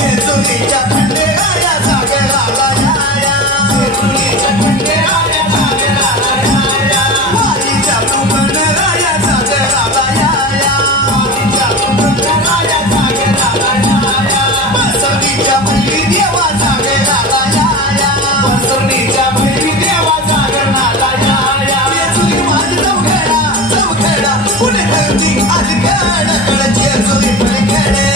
जेजुरीच्या खंडेराया सागराला याया जेजुरीच्या खंडेराया सागराला याया वारीच्या तुंगणराया सागराला याया वारीच्या तुंगणराया सागराला याया बसवणीच्या भैरी देवा सागराला याया बसवणीच्या भैरी देवा सागराला याया जेजुरी माझ चौखेडा पुणे धरती आज गडाकडे जेजुरी पलीकडे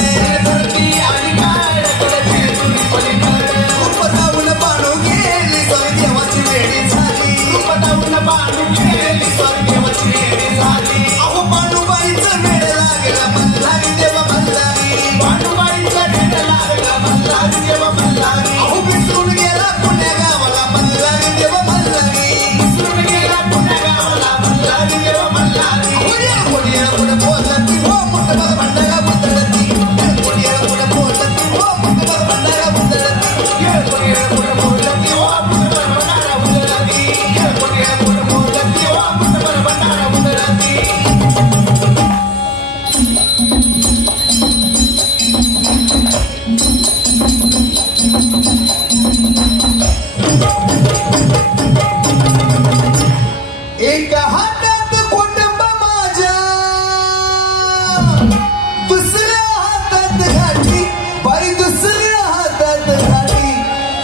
धरती आणि गडाकडे जेजुरी पलीकडे उपदावून बाणू गेली स्वर्गदेवाची वेळी झाली उपदावून बाणू गेली स्वर्गदेवाची वेळी झाली अहो बाणूबाईचं मेळ लागला मल्हारी देवा मल्हारी बाणूबाईचं मेळ लागला मल्हारी देवा मल्हारी अहो विसरून गेला पुण्या गावाला मल्हारी देवा मल्हारी विसरून गेला पुण्या गावाला मल्हारी देवा मल्हारी कोणीला पुढे बोलती हो मोठं बघ भंडारा उतरती कोणीला पुढे बोलती हो मोठं बघ भंडारा उतरती कोणीला पुढे बोलती हो मोठं बघ भंडारा उतरती कोणीला पुढे बोलती हो मोठं बघ भंडारा उतरती एका हातात कुटुंब माझ्या दुसऱ्या हातात घाटी बाई दुसऱ्या हातात घाटी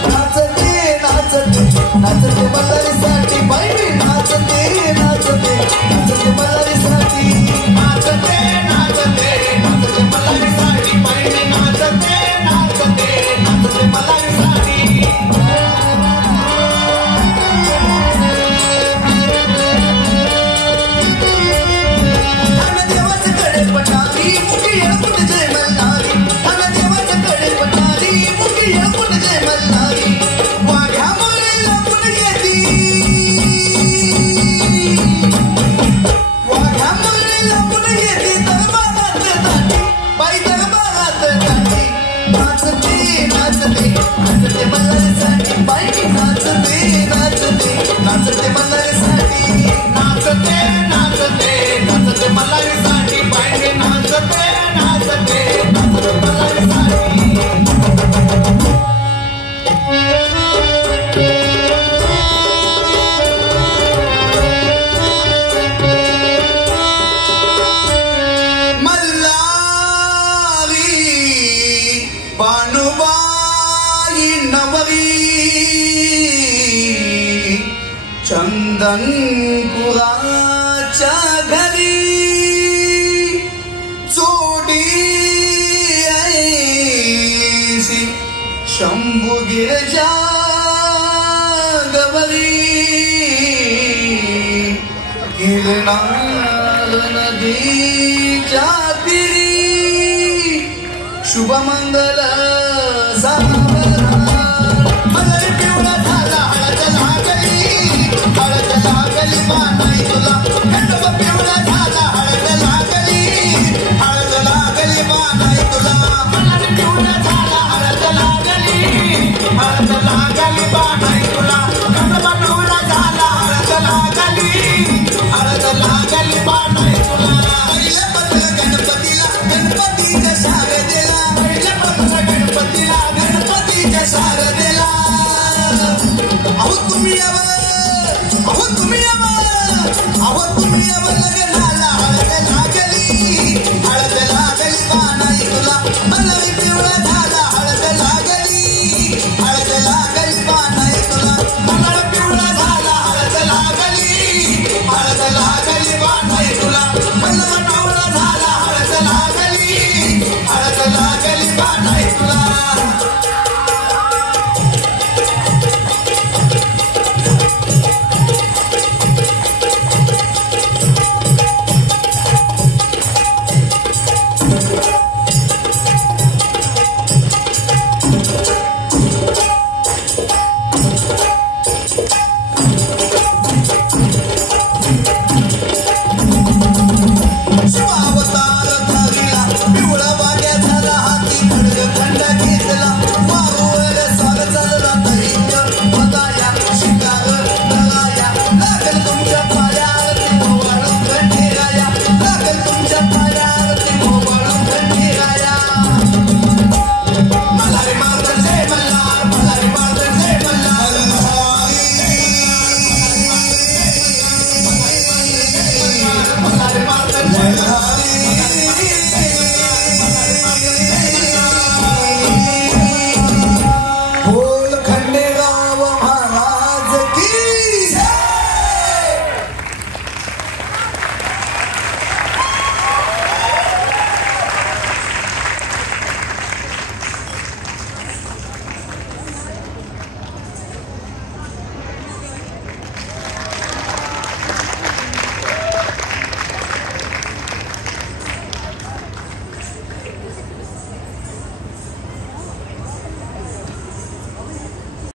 नाचते नाचते नाचते मल्हारीसाठी बाई मी नाचते नाचते नाचते मल्हारीसाठी नाचते नाचते नाचते मल्हारीसाठी बाई मी नाचते नाचते नाचते मल्हारीसाठी चंदनपुराच्या घरी जोडी ऐसी शंभू गिरजा गवरी गिरनार नदीच्या तीरी शुभमंगल तुम्ही लग्न